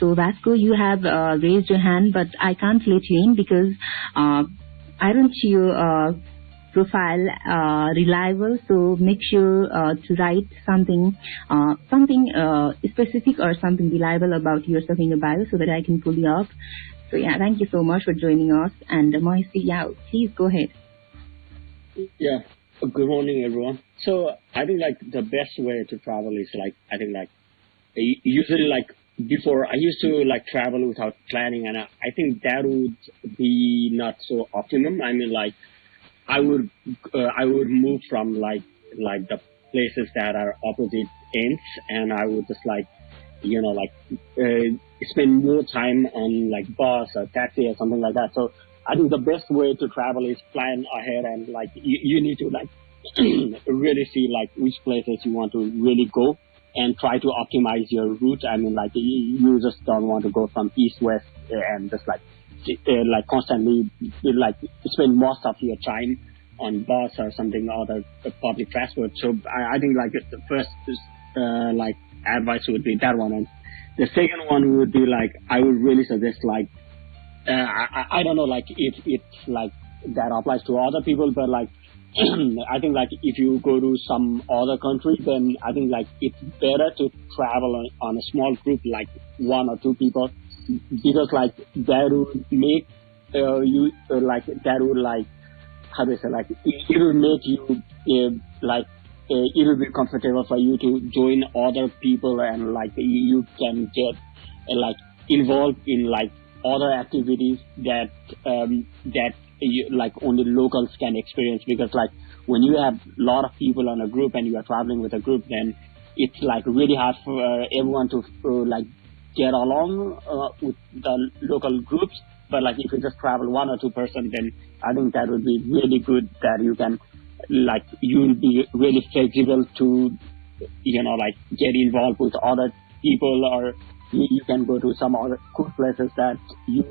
So Vasco, you have raised your hand, but I can't let you in because I don't see your profile reliable. So make sure to write something specific or something reliable about yourself in your bio so that I can pull you up. So yeah, thank you so much for joining us. And Mohisi, yeah, please go ahead. Yeah. Good morning, everyone. So I think like the best way to travel is like usually like before I used to like travel without planning, and I think that would be not so optimum. I mean, like I would move from like the places that are opposite ends, and I would just like spend more time on like bus or taxi or something like that. So I think the best way to travel is plan ahead, and like you need to like really see like which places you want to really go and try to optimize your route. I mean, like you just don't want to go from east west and just like constantly like spend most of your time on bus or something other public transport. So I think like the first like advice would be that one, and the second one would be like I would really suggest like I don't know like if it's like that applies to other people, but like I think like if you go to some other country, then I think like it's better to travel on a small group, like 1 or 2 people, because like that would make you like that would like how do I say like it will make you it will be comfortable for you to join other people, and like you can get like involved in like other activities that like only locals can experience, because like when you have a lot of people on a group and you are traveling with a group, then it's like really hard for everyone to like get along with the local groups. But like if you just travel 1 or 2 person, then I think that would be really good, that you can like you'll be really flexible to like get involved with other people, or you can go to some other cool places that you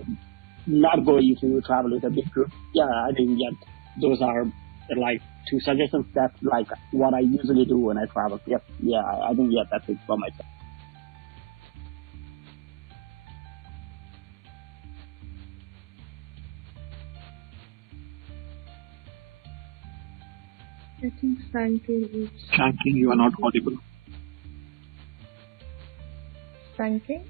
not go if you travel with a big group. Yeah, I think those are like 2 suggestions. That's like what I usually do when I travel. Yep. Yeah, I think that's it for myself. I think Franklin is... Franklin, you are not audible. Franklin?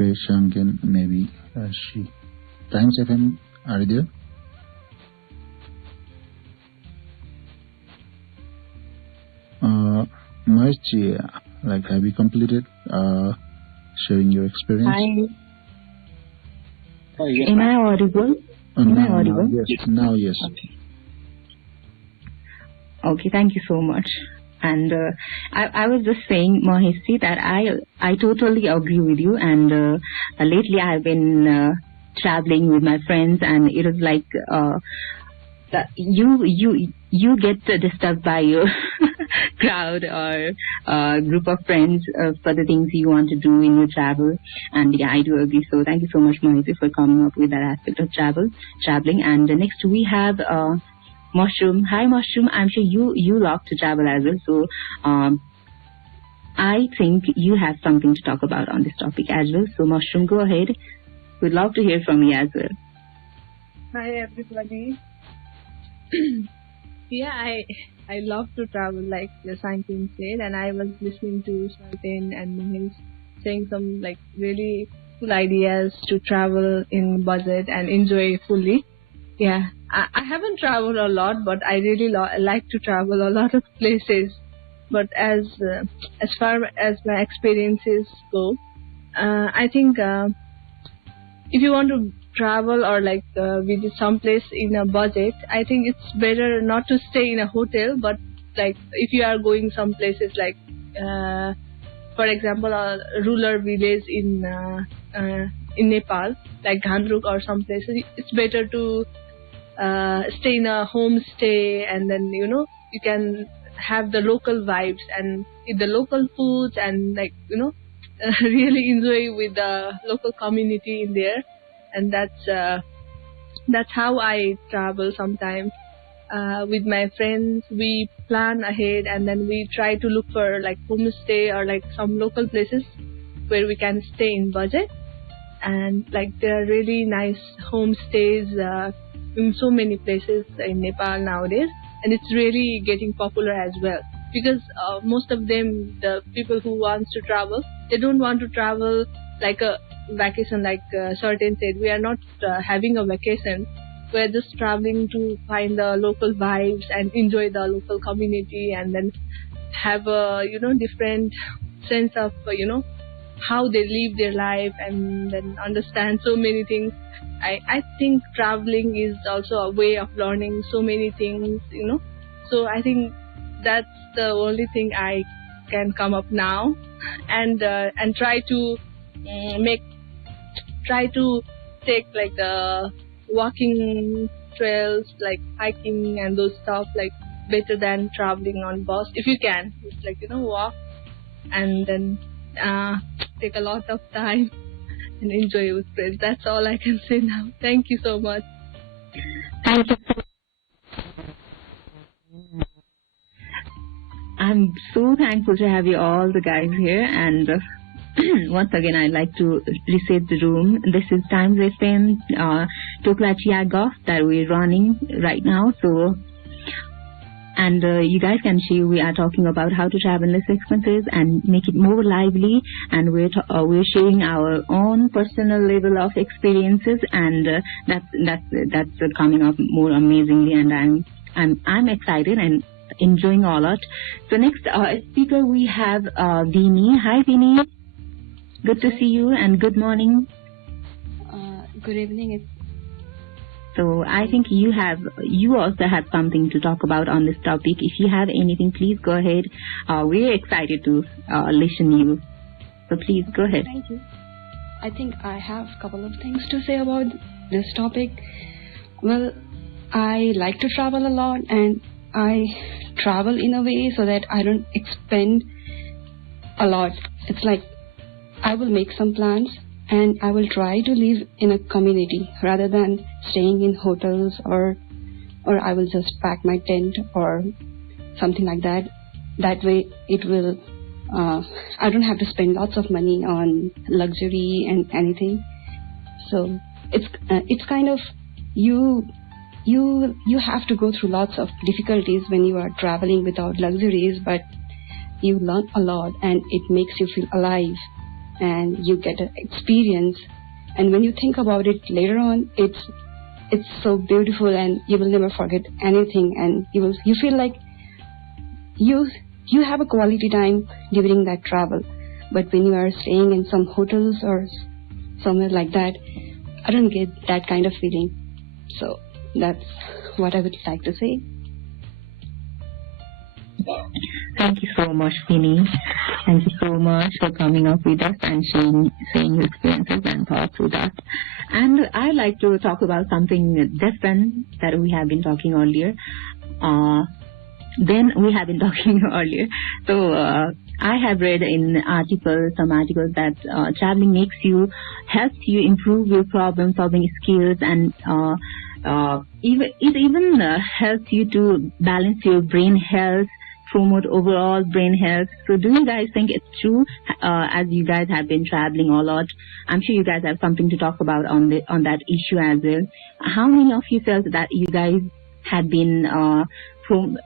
Okay, Shankin, maybe she. Times FM, are you there? Moichi, like, have you completed sharing your experience? Hi. Oh, yes, Am I audible? Am I audible? Yes, now yes. Okay, thank you so much. And I was just saying, Mohisi, that I totally agree with you. And lately I've been traveling with my friends, and it was like you get disturbed by your crowd or group of friends for the things you want to do in your travel. And yeah, I do agree. So thank you so much, Mohisi, for coming up with that aspect of traveling. And next we have Mushroom. Hi, Mushroom. I'm sure you love to travel as well. So I think you have something to talk about on this topic as well. So Mushroom, go ahead. We'd love to hear from you as well. Hi, everybody. Yeah, I love to travel, like the Sankin said, and I was listening to Sartain and Mohis saying some like really cool ideas to travel in budget and enjoy fully. Yeah, I haven't traveled a lot, but I really like to travel a lot of places. But as far as my experiences go, I think if you want to travel or like visit some place in a budget, I think it's better not to stay in a hotel, but like if you are going some places like for example a rural village in Nepal, like Ghandruk or some places, it's better to stay in a homestay, and then you can have the local vibes and eat the local foods, and like really enjoy with the local community in there. And that's how I travel sometimes. with my friends, we plan ahead and then we try to look for like homestay or like some local places where we can stay in budget. And like there are really nice homestays in so many places in Nepal nowadays, and it's really getting popular as well, because most of them, the people who wants to travel, they don't want to travel like a vacation, like certain said. We are not having a vacation. We're just traveling to find the local vibes and enjoy the local community, and then have a different sense of how they live their life, and then understand so many things. I think traveling is also a way of learning so many things, So I think that's the only thing I can come up now, and try to take like walking trails, like hiking and those stuff, like better than traveling on bus. If you can, it's like walk and then take a lot of time and enjoy with friends. That's all I can say now. Thank you so much. Thank you. I'm so thankful to have you all, the guys here, and once again I'd like to reset the room. This is Times FM Tokla Chiagov that we're running right now. So, and you guys can see we are talking about how to travel less expenses and make it more lively, and we're sharing our own personal level of experiences, and that's coming up more amazingly, and I'm excited and enjoying all out. So next speaker we have Vini. Hi Vini, good to see you, and good morning. Good evening. So I think you also have something to talk about on this topic. If you have anything, please go ahead. We're excited to listen to you. So please go ahead. Thank you. I think I have a couple of things to say about this topic. Well, I like to travel a lot, and I travel in a way so that I don't expend a lot. It's like I will make some plans and I will try to live in a community rather than staying in hotels, or I will just pack my tent or something like that. That way it will I don't have to spend lots of money on luxury and anything. So it's kind of you have to go through lots of difficulties when you are traveling without luxuries, but you learn a lot and it makes you feel alive and you get an experience. And when you think about it later on, it's so beautiful and you will never forget anything, and you feel like you have a quality time during that travel. But when you are staying in some hotels or somewhere like that, I don't get that kind of feeling. So that's what I would like to say. Thank you so much, Vinny. Thank you so much for coming up with us and sharing your experiences and thoughts with us. And I'd like to talk about something different that we have been talking earlier. So I have read in some articles that traveling helps you improve your problem-solving skills, and it even helps you to balance your brain health, promote overall brain health. So do you guys think it's true? As you guys have been traveling a lot, I'm sure you guys have something to talk about on that issue as well. How many of you felt that you guys had been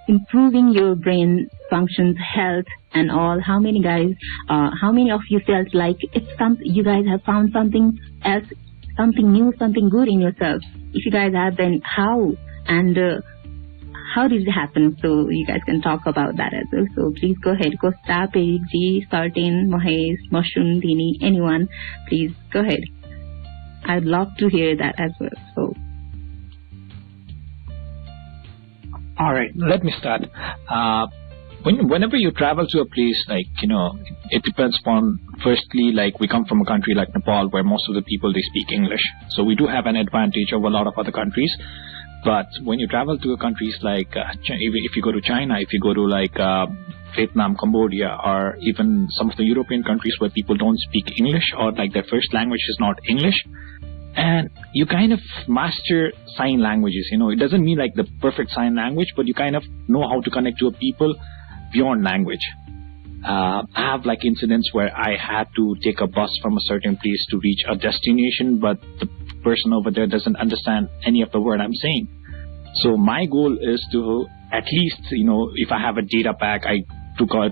improving your brain functions, health, and all? How many of you felt like you guys have found something else, something new, something good in yourself? If you guys have, then how? And how did it happen? So you guys can talk about that as well. So please go ahead. Costa, Perik G, Sartin, Mahesh, Mushroom, Dini, anyone, please go ahead. I'd love to hear that as well. So. All right, let me start. Whenever you travel to a place, it depends upon, firstly, like we come from a country like Nepal where most of the people, they speak English. So we do have an advantage over a lot of other countries. But when you travel to countries like, if you go to China, if you go to like Vietnam, Cambodia, or even some of the European countries where people don't speak English, or like their first language is not English, and you kind of master sign languages. It doesn't mean like the perfect sign language, but you kind of know how to connect to a people beyond language. I have like incidents where I had to take a bus from a certain place to reach a destination, but the person over there doesn't understand any of the word I'm saying. So my goal is to at least, if I have a data pack, I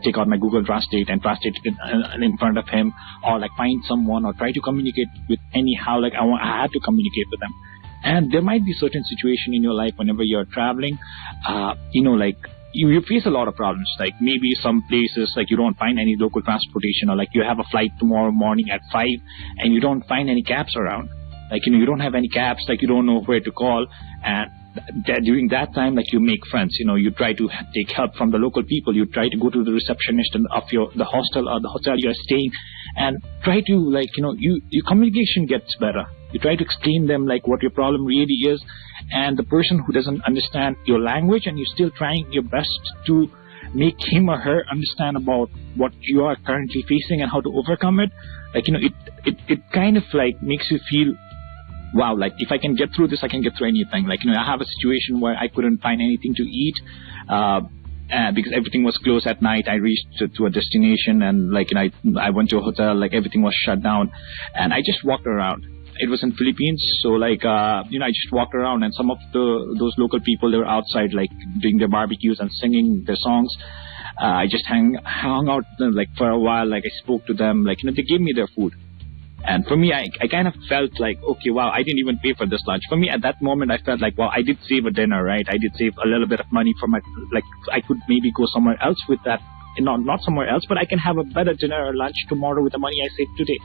take out my Google Translate and translate it in front of him, or like find someone or try to communicate with anyhow. Like I had to communicate with them. And there might be certain situation in your life whenever you're traveling, like you face a lot of problems. Like maybe some places like you don't find any local transportation, or like you have a flight tomorrow morning at 5 and you don't find any cabs around. Like, you don't have any cabs, like you don't know where to call. And during that time, like you make friends, you try to take help from the local people. You try to go to the receptionist of the hostel or the hotel you're staying, and try to like, your communication gets better. You try to explain them like what your problem really is, and the person who doesn't understand your language, and you're still trying your best to make him or her understand about what you are currently facing and how to overcome it. Like, it kind of like makes you feel, wow, like if I can get through this, I can get through anything. Like, I have a situation where I couldn't find anything to eat because everything was closed at night. I reached to a destination, and like, I went to a hotel, like everything was shut down, and I just walked around. It was in Philippines, so like, I just walked around, and some of those local people, they were outside, like doing their barbecues and singing their songs. I just hung out with them, like for a while, like I spoke to them, like, they gave me their food. And for me, I kind of felt like, okay, wow, I didn't even pay for this lunch. For me, at that moment, I felt like, wow, I did save a dinner, right? I did save a little bit of money for like, I could maybe go somewhere else with that. Not somewhere else, but I can have a better dinner or lunch tomorrow with the money I saved today.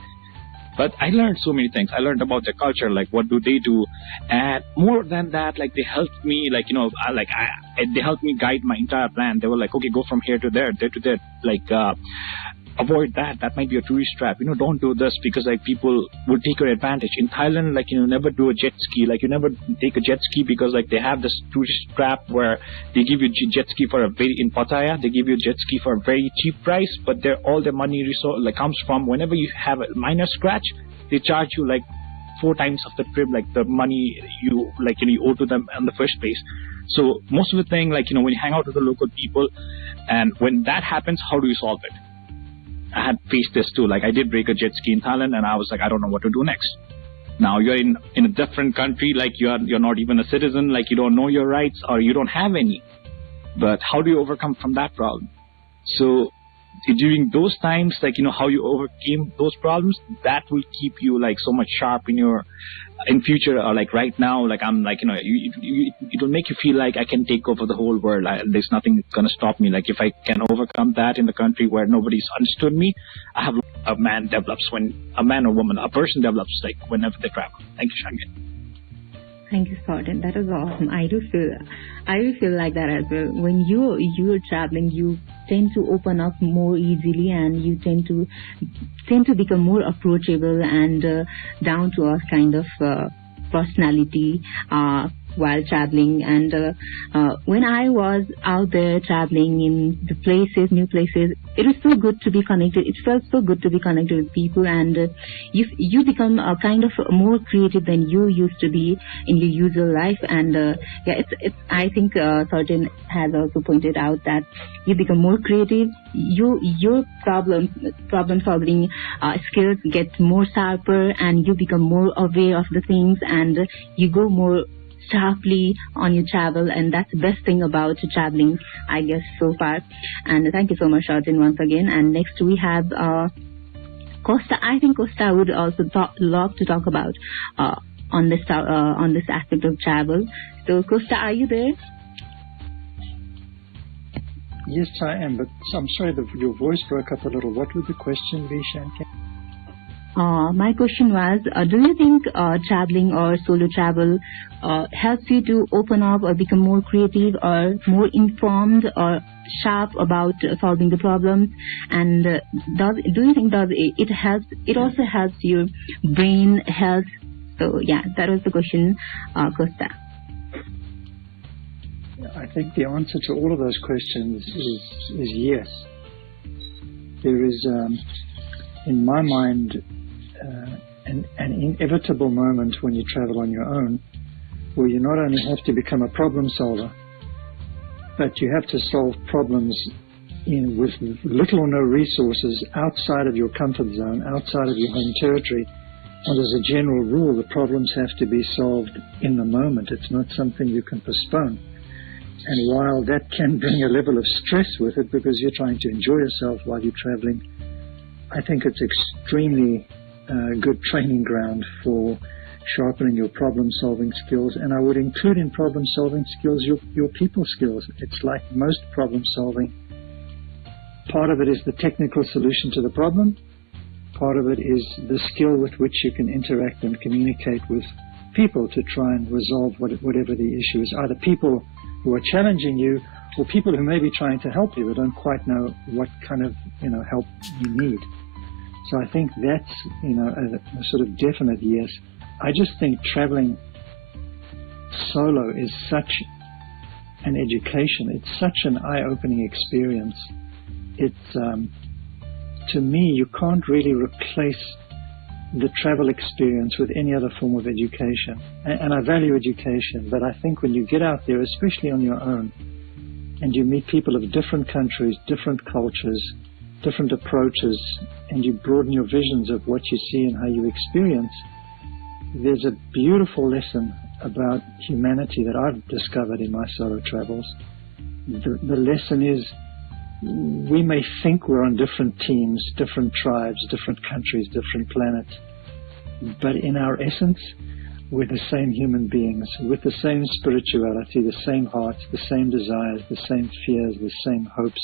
But I learned so many things. I learned about their culture, like what do they do, and more than that, like they helped me, like they helped me guide my entire plan. They were like, okay, go from here to there to there, like avoid that. That might be a tourist trap. Don't do this because like people will take your advantage. In Thailand, like never do a jet ski. Like you never take a jet ski because like they have this tourist trap where they give you jet ski for in Pattaya. They give you jet ski for a very cheap price, but all their money comes from whenever you have a minor scratch, they charge you like 4 times of the trip, like the money you owe to them in the first place. So most of the thing, like when you hang out with the local people, and when that happens, how do you solve it? I had faced this too. Like I did break a jet ski in Thailand, and I was like, I don't know what to do next. Now you're in a different country, like you're not even a citizen, like you don't know your rights or you don't have any. But how do you overcome from that problem? So during those times, like how you overcame those problems, that will keep you like so much sharp in future, or like right now, like I'm like it will make you feel like I can take over the whole world. There's nothing gonna stop me. Like if I can overcome that in the country where nobody's understood me, a man or woman, a person develops like whenever they travel. Thank you, Shangan. Thank you, Spartan. That is awesome. I do feel like that as well. When you're traveling, you tend to open up more easily, and you tend to become more approachable and down to earth kind of personality while traveling. And when I was out there traveling in the new places, it was so good to be connected. It felt so good to be connected with people, and you become kind of more creative than you used to be in your usual life. And it's I think Sarjan has also pointed out that you become more creative. Your problem solving skills get more sharper, and you become more aware of the things, and you go more sharply on your travel. And that's the best thing about traveling, I guess, so far. And thank you so much, Arjun, once again. And next we have Costa. I think Costa would also love to talk about on this aspect of travel. So Costa, are you there? Yes, I am, but I'm sorry, your voice broke up a little. What would the question be, Shankan? My question was, do you think traveling or solo travel helps you to open up or become more creative or more informed or sharp about solving the problems? And do you think it helps? It also helps your brain health. So yeah, that was the question, Costa. I think the answer to all of those questions is yes. There is, in my mind, an an inevitable moment when you travel on your own, where you not only have to become a problem solver, but you have to solve problems with little or no resources outside of your comfort zone, outside of your home territory. And as a general rule, the problems have to be solved in the moment. It's not something you can postpone. And while that can bring a level of stress with it because you're trying to enjoy yourself while you're traveling, I think it's extremely good training ground for sharpening your problem-solving skills. And I would include in problem-solving skills your people skills. It's like most problem-solving. Part of it is the technical solution to the problem. Part of it is the skill with which you can interact and communicate with people to try and resolve whatever the issue is, either people who are challenging you or people who may be trying to help you but don't quite know what kind of help you need. So I think that's a sort of definite yes. I just think traveling solo is such an education. It's such an eye-opening experience. It's to me, you can't really replace the travel experience with any other form of education. And I value education, but I think when you get out there, especially on your own, and you meet people of different countries, different cultures, different approaches, and you broaden your visions of what you see and how you experience, there's a beautiful lesson about humanity that I've discovered in my solo travels. The lesson is, we may think we're on different teams, different tribes, different countries, different planets, but in our essence, we're the same human beings, with the same spirituality, the same hearts, the same desires, the same fears, the same hopes.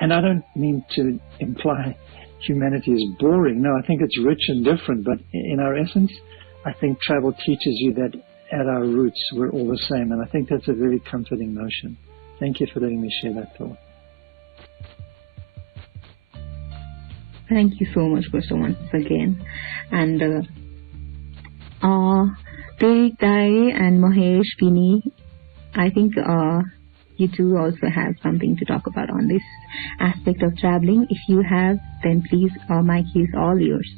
And I don't mean to imply humanity is boring. No, I think it's rich and different, but in our essence, I think travel teaches you that at our roots, we're all the same, and I think that's a very comforting notion. Thank you for letting me share that thought. Thank you so much, Gusto, once again. And Prerit Dai and Mahesh, Vinny, I think you two also have something to talk about on this aspect of traveling. If you have, then please, mic is all yours.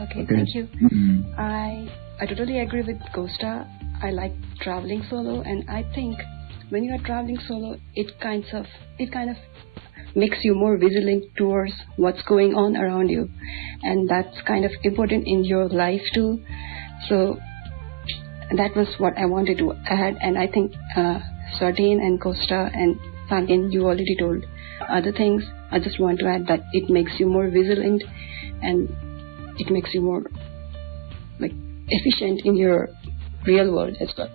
Okay, thank you. I totally agree with Costa. I like traveling solo, and I think when you are traveling solo, it kind of makes you more vigilant towards what's going on around you, and that's kind of important in your life too. So that was what I wanted to add, and I think Sartain and Costa and Sanken, you already told other things. I just want to add that it makes you more vigilant, and it makes you more efficient in your real world as well.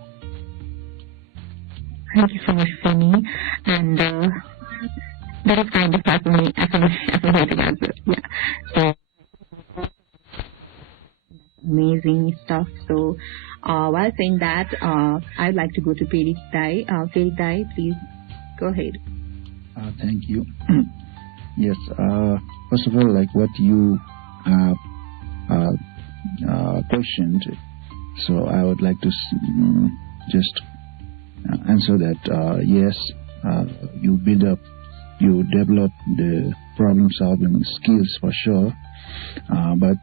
Thank you so much, Fanny, and that is kind of fascinating as well. Yeah. So amazing stuff. So while saying that, I'd like to go to Prerit Dai. Prerit Dai, please go ahead. Thank you. Yes. First of all, like what you questioned, so I would like to just answer that. Yes, you develop the problem-solving skills for sure, but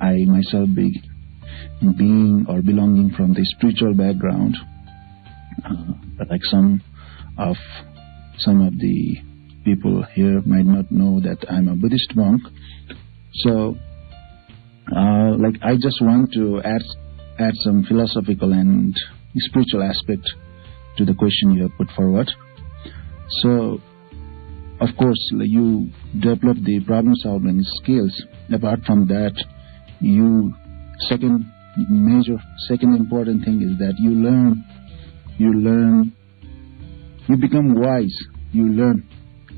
I myself, being or belonging from the spiritual background, like some of the people here might not know that I'm a Buddhist monk. So, I just want to add some philosophical and spiritual aspect to the question you have put forward. So, of course, you develop the problem-solving skills. Apart from that, second important thing is that you become wise. You learn.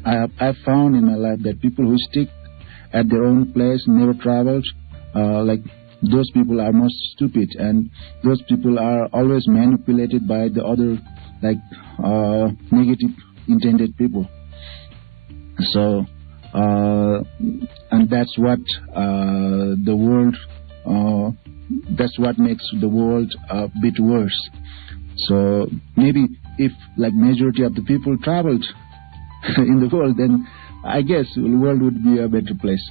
I found in my life that people who stick at their own place, never traveled, those people are most stupid, and those people are always manipulated by the other, negative intended people. So, and that's what the world, that's what makes the world a bit worse. So maybe if majority of the people traveled in the world, then I guess the world would be a better place.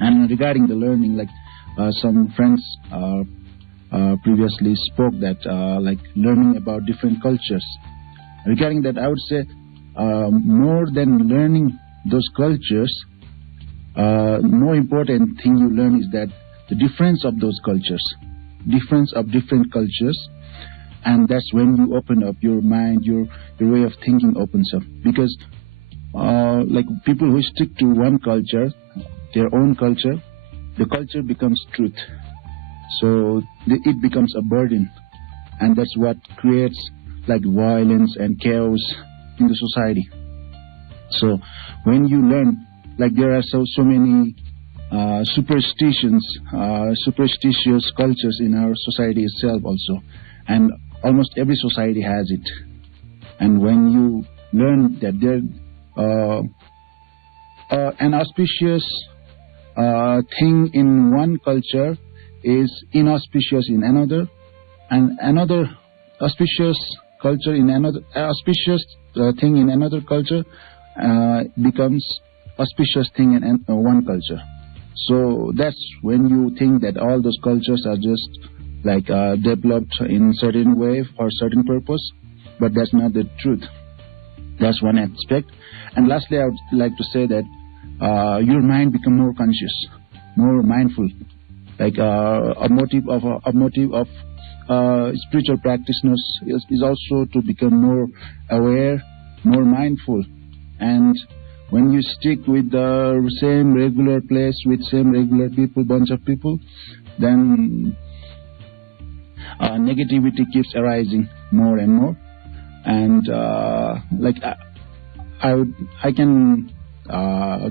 And regarding the learning, like some friends previously spoke that like learning about different cultures. Regarding that, I would say more than learning those cultures, more important thing you learn is that the difference of those cultures, difference of different cultures, and that's when you open up your mind, your way of thinking opens up. Because like people who stick to one culture, their own culture, the culture becomes truth. So it becomes a burden, and that's what creates like violence and chaos in the society. So when you learn, like there are so many superstitions, superstitious cultures in our society itself also, and almost every society has it. And when you learn that there an auspicious thing in one culture is inauspicious in another, and another auspicious culture in another auspicious thing in another culture becomes auspicious thing in one culture. So that's when you think that all those cultures are just like developed in certain way for certain purpose, but that's not the truth. That's one aspect. And lastly, I would like to say that your mind become more conscious, more mindful. Like a motive of spiritual practitioners is also to become more aware, more mindful. And when you stick with the same regular place, with same regular people, bunch of people, then negativity keeps arising more and more. And like I can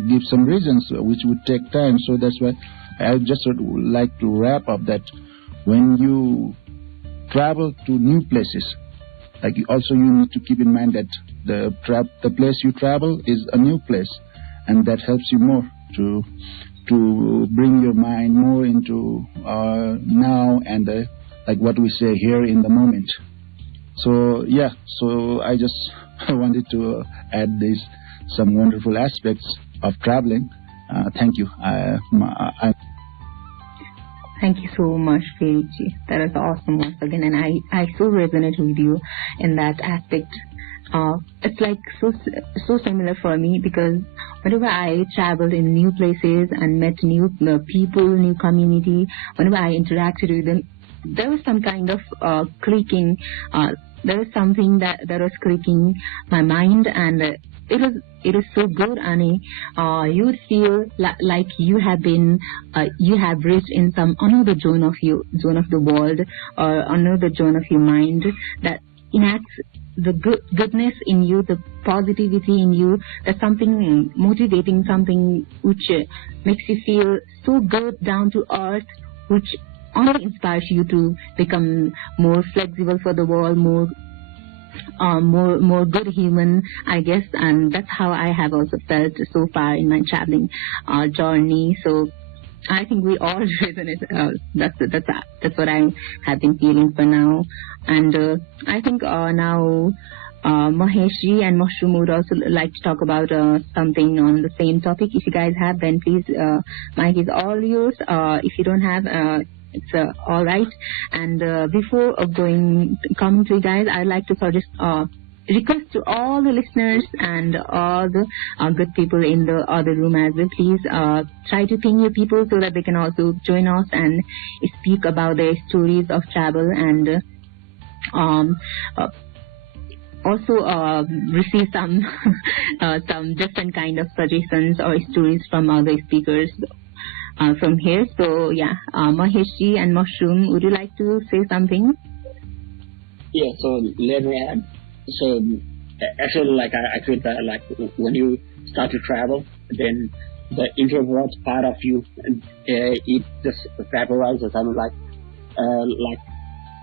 give some reasons which would take time. So that's why I just would like to wrap up that when you travel to new places, like also you need to keep in mind that the place you travel is a new place, and that helps you more to bring your mind more into now and like what we say here in the moment. So yeah, so I just wanted to add some wonderful aspects of traveling. Thank you. Thank you so much, Feruji. That was awesome once again, and I so resonate with you in that aspect. It's like so similar for me, because whenever I traveled in new places and met new people, new community, whenever I interacted with them, there was some kind of clicking. There was something that was clicking my mind, and it was so good, Ani. You would feel like you have reached in some another zone of the world, or another zone of your mind that enacts the goodness in you, the positivity in you. That's something motivating, something which makes you feel so good, down to earth, which only inspires you to become more flexible for the world, more good human, I guess. And that's how I have also felt so far in my traveling journey. So I think we all resonate. That's what I have been feeling for now. And I think now Maheshji and Mushroom would also like to talk about something on the same topic. If you guys have, then please, mic is all yours. If you don't have, it's all right. And before coming to you guys, I'd like to suggest request to all the listeners and all the good people in the other room as well. Please try to ping your people so that they can also join us and speak about their stories of travel, and also receive some different kind of suggestions or stories from other speakers from here. So yeah, Maheshji and Mushroom, would you like to say something? Yeah, so let me add. So actually, like I feel that like when you start to travel, then the introvert part of you, it just vaporizes. I mean, like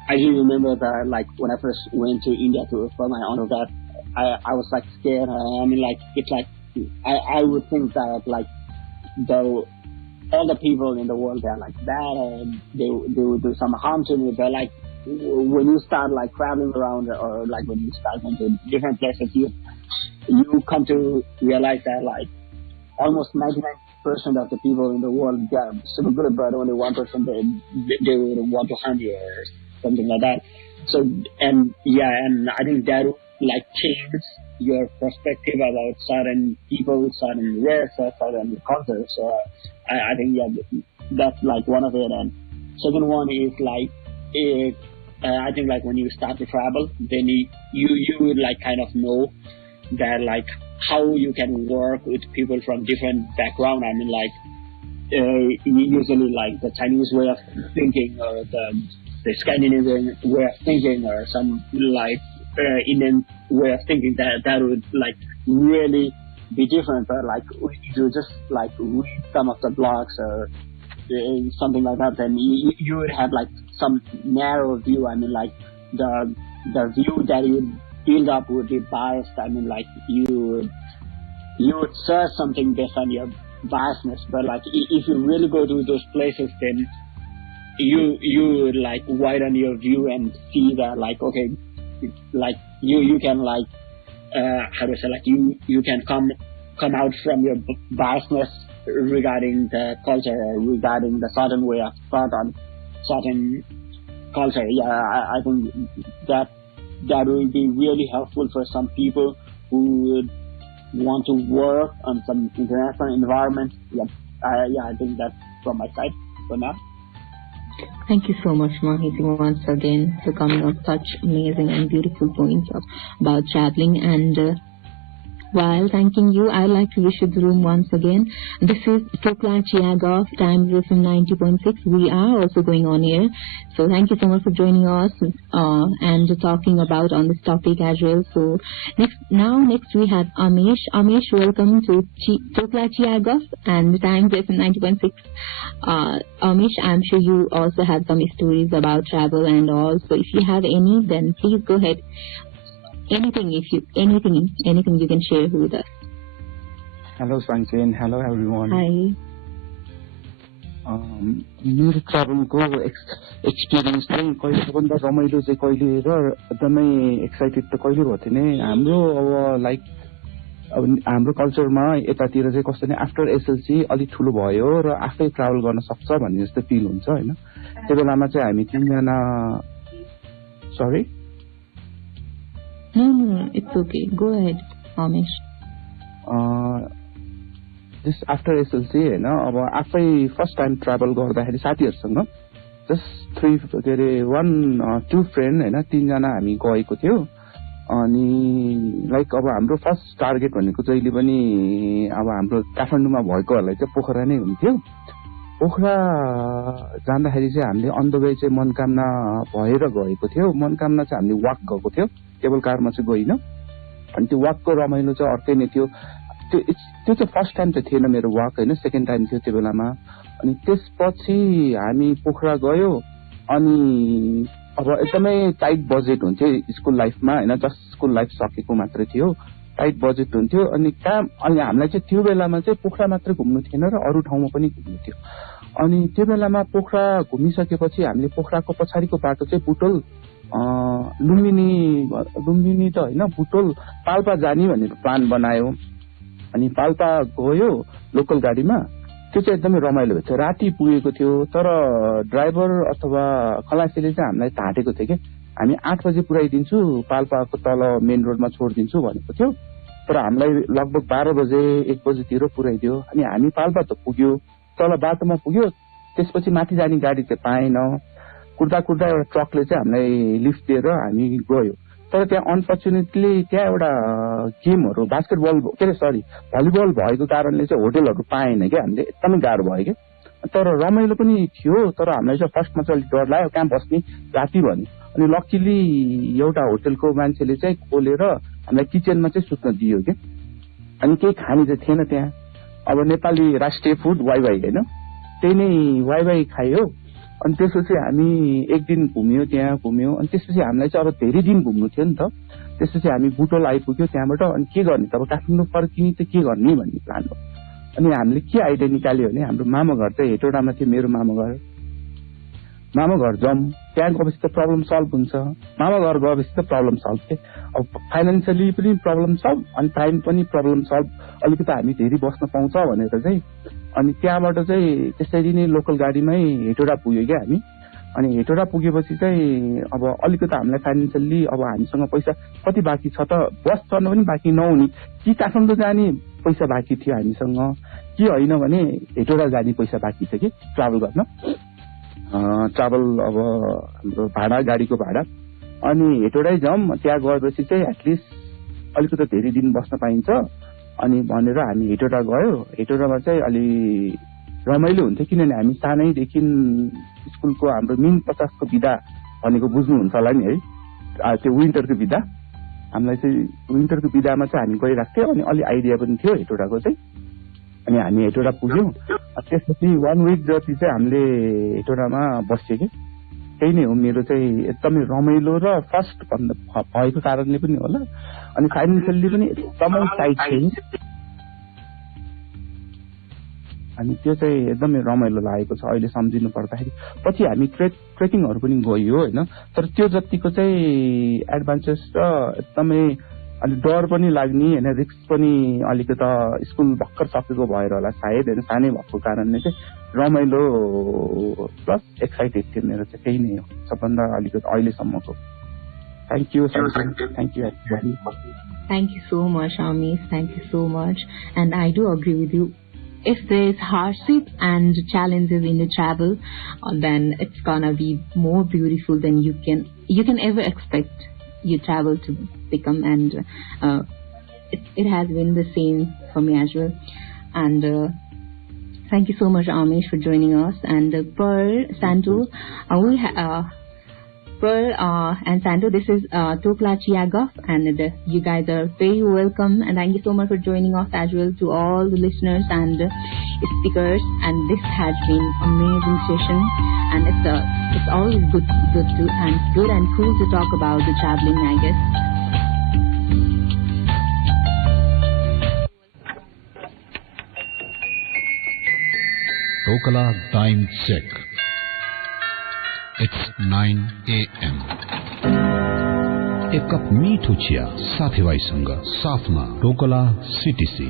I do remember that like when I first went to India for my honor, that I was like scared. I mean, like it's like I would think that like all the people in the world, they're like bad and they would do some harm to me. But like when you start like traveling around, or like when you start going to different places, you come to realize that like almost 99% of the people in the world they are super good, but only 1% they would want to harm you or something like that. So and I think that like changes your perspective about certain people, certain race, or certain cultures. So I think that's like one of it. And second one is like I think like when you start to travel, then you would like kind of know that like how you can work with people from different background. I mean like usually like the Chinese way of thinking or the Scandinavian way of thinking or some like Indian way of thinking that would like really be different. But like if you just like read some of the blogs or something like that, then you would have like some narrow view. I mean like the view that you build up would be biased. I mean like you would search something based on your biasness. But like if you really go to those places, then you would like widen your view and see that like okay, like you can like how to say, like you can come out from your biasness regarding the culture or regarding the certain way of thought on certain culture. I think that will be really helpful for some people who would want to work on some international environment. I think that's from my side for now. Thank you so much, Mahiti, once again for coming up such amazing and beautiful points about traveling. And while thanking you, I'd like to wish you the room once again. This is Tokla Chiagov, Time FM 90.6. We are also going on here. So thank you so much for joining us and talking about on this topic as well. So next we have Amish. Amish, welcome to Tokla Chiagov and Time FM 90.6. Amish, I'm sure you also have some stories about travel and all. So if you have any, then please go ahead. Anything you can share with us. Hello, Sankin. Hello, everyone. Hi. मेरो ट्राभलको experience चाहिँ कहिलेभन्दा रमाइलो चाहिँ कहिले र एकदमै excited त कहिले भयो भने हाम्रो अब लाइक अब हाम्रो कल्चरमा यतातिर चाहिँ कस्तो नि आफ्टर एसएलसी अलिक ठुलो भयो र आफै ट्राभल गर्न सक्छ भन्ने जस्तो फिल हुन्छ हैन। त्यो बेलामा चाहिँ हामी तीनजना सरी No, it's okay. Go ahead, Amish. Just after SLC हैन, अब आफै फर्स्ट टाइम ट्राभल गर्दाखेरि साथीहरुसँग जस्ट 2 फ्रेन्ड हैन, 3 जना हामी गएको थियो। अनि लाइक अब हाम्रो फर्स्ट टार्गेट भनेको जहिले पनि अब हाम्रो काठमाडौँमा भएकोहरुलाई चाहिँ पोखरा नै हुन्थ्यो। पोखरा जाँदाखेरि चाहिँ हामीले अन द वे चाहिँ मनकामना भएर गएको थियो। मनकामना चाहिँ हामीले वाक गएको थियो, केबल कारमा चाहिँ गइन। अनि त्यो वाकको रमाइलो चाहिँ अर्कै नै थियो। त्यो चाहिँ फर्स्ट टाइम चाहिँ थिएन मेरो वाक हैन, सेकेन्ड टाइम थियो त्यो बेलामा। अनि त्यसपछि हामी पोखरा गयो। अनि अब एकदमै टाइट बजेट हुन्थ्यो स्कुल लाइफमा हैन, जस्ट स्कुल लाइफ सकेको मात्रै थियो, टाइट बजेट हुन्थ्यो। अनि हामीलाई चाहिँ त्यो बेलामा चाहिँ पोखरा मात्रै घुम्नु थिएन र अरू ठाउँमा पनि घुम्नु थियो। अनि त्यो बेलामा पोखरा घुमिसकेपछि हामीले पोखराको पछाडिको बाटो चाहिँ बुटोल लुम्बिनी त हैन, बुटोल पाल्पा जाने भनेर प्लान बनायो। अनि पाल्पा गयो लोकल गाडीमा। त्यो चाहिँ एकदमै रमाइलो भयो थियो। राति पुगेको थियो, तर ड्राइभर अथवा खलासीले चाहिँ हामीलाई ढाँटेको थियो कि हामी 8 बजे पुर्याइदिन्छु, पाल्पाको तल मेन रोडमा छोडिदिन्छु भनेको थियो। तर हामीलाई लगभग 12 बजे 1 बजेतिर पुर्याइदियो। अनि हामी पाल्पा त पुग्यो, तल बाटोमा पुग्यो। त्यसपछि माथि जाने गाडी चाहिँ पाएन। कुर्दा एउटा ट्रकले चाहिँ हामीलाई लिफ्ट दिएर हामी गयो। तर त्यहाँ अनफर्चुनेटली त्यहाँ एउटा गेमहरू भलिबल भएको कारणले चाहिँ होटलहरू पाएन क्या, हामीले एकदमै गाह्रो भयो कि। तर रमाइलो पनि थियो, तर हामीलाई चाहिँ फर्स्टमा चाहिँ अलिक डर लाग्यो, कहाँ बस्ने राति भन्यो। अनि लक्किली एउटा होटलको मान्छेले चाहिँ खोलेर हामीलाई किचनमा चाहिँ सुत्न दियो कि। अनि केही खाने चाहिँ थिएन त्यहाँ। अब नेपाली राष्ट्रिय फुड वाइवाई होइन, त्यही नै वाइवाई खायो। अनि त्यसपछि हामी एक दिन त्यहाँ घुम्यो। अनि त्यसपछि हामीलाई चाहिँ अब धेरै दिन घुम्नु थियो नि त। त्यसपछि हामी बुटोल आइपुग्यो त्यहाँबाट। अनि के गर्ने त, अब काठमाडौँ फर्किने त के गर्ने भन्ने प्लान भयो। अनि हामीले के आइडिया निकाल्यो भने हाम्रो मामा घर चाहिँ हेटौडामा थियो, मेरो मामा घर। मामा घर जाउँ, त्यहाँ गएपछि त प्रब्लम सल्भ हुन्छ, मामा घर गएपछि त प्रब्लम सल्भ के। अब फाइनेन्सियली पनि प्रब्लम सल्भ अनि टाइम पनि प्रब्लम सल्भ, अलिकति हामी धेरै बस्न पाउँछ भनेर चाहिँ अनि त्यहाँबाट चाहिँ त्यसरी नै लोकल गाडीमै हेटौँडा पुग्यो क्या हामी। अनि हेटौँडा पुगेपछि चाहिँ अब अलिकति हामीलाई फाइनेन्सियली अब हामीसँग पैसा कति बाँकी छ त, बस चढ्न पनि बाँकी नहुने कि काठमाडौँ जाने पैसा बाँकी थियो हामीसँग कि होइन भने हेटौँडा जाने पैसा बाँकी थियो कि ट्राभल गर्न, ट्राभल अब हाम्रो भाडा गाडीको भाडा। अनि हेटौँडै जाउँ, त्यहाँ गएपछि चाहिँ एटलिस्ट अलिकति धेरै दिन बस्न पाइन्छ अनि भनेर हामी हेटौँडा गयो। हेटौँडामा चाहिँ अलि रमाइलो हुन्थ्यो किनभने हामी सानैदेखि स्कुलको हाम्रो मिन 50 को बिदा भनेको बुझ्नुहुन्छ होला नि है, त्यो विन्टरको बिदा। हामीलाई चाहिँ विन्टरको बिदामा चाहिँ हामी गइरहेको थियौँ अनि अलि आइडिया पनि थियो हेटौँडाको चाहिँ। अनि हामी हेटौँडा पुग्यौँ, त्यसपछि 1 विक जति चाहिँ हामीले हेटौँडामा बस्यो कि। त्यही नै हो मेरो चाहिँ एकदमै रमाइलो र फर्स्ट भन्दा भएको कारणले पनि होला। अनि फाइनेन्सियली पनि एकदमै टाइट थियो अनि त्यो चाहिँ एकदमै रमाइलो लागेको छ अहिले सम्झिनु पर्दाखेरि। पछि हामी ट्रेकिङहरू पनि गयो होइन, तर त्यो जतिको चाहिँ एडभान्चर्स र एकदमै अलि डर पनि लाग्ने होइन, रिस्क पनि अलिकति स्कुल भर्खर सकेको भएर होला सायद होइन, सानै भएको कारणले चाहिँ रमाइलो प्लस एक्साइटेड थियो मेरो चाहिँ। त्यही नै हो सबभन्दा अलिकति अहिलेसम्मको। Thank you thank you everybody. Thank you so much, Amish. Thank you so much. And I do agree with you. If there's hardship and challenges in the travel, then it's gonna be more beautiful than you can ever expect your travel to become. And it has been the same for me as well. And thank you so much, Amish, for joining us. And Pearl, Santu, Pearl and Santo, this is Tokla Chiagov, and you guys are very welcome, and thank you so much for joining us as well to all the listeners and speakers. And this has been amazing session, and it's always good and cool to talk about the traveling, I guess. Tokla time check. It's 9 AM. एक cup मीठो chia साथीभाइसँग साथमा Tokla CTC।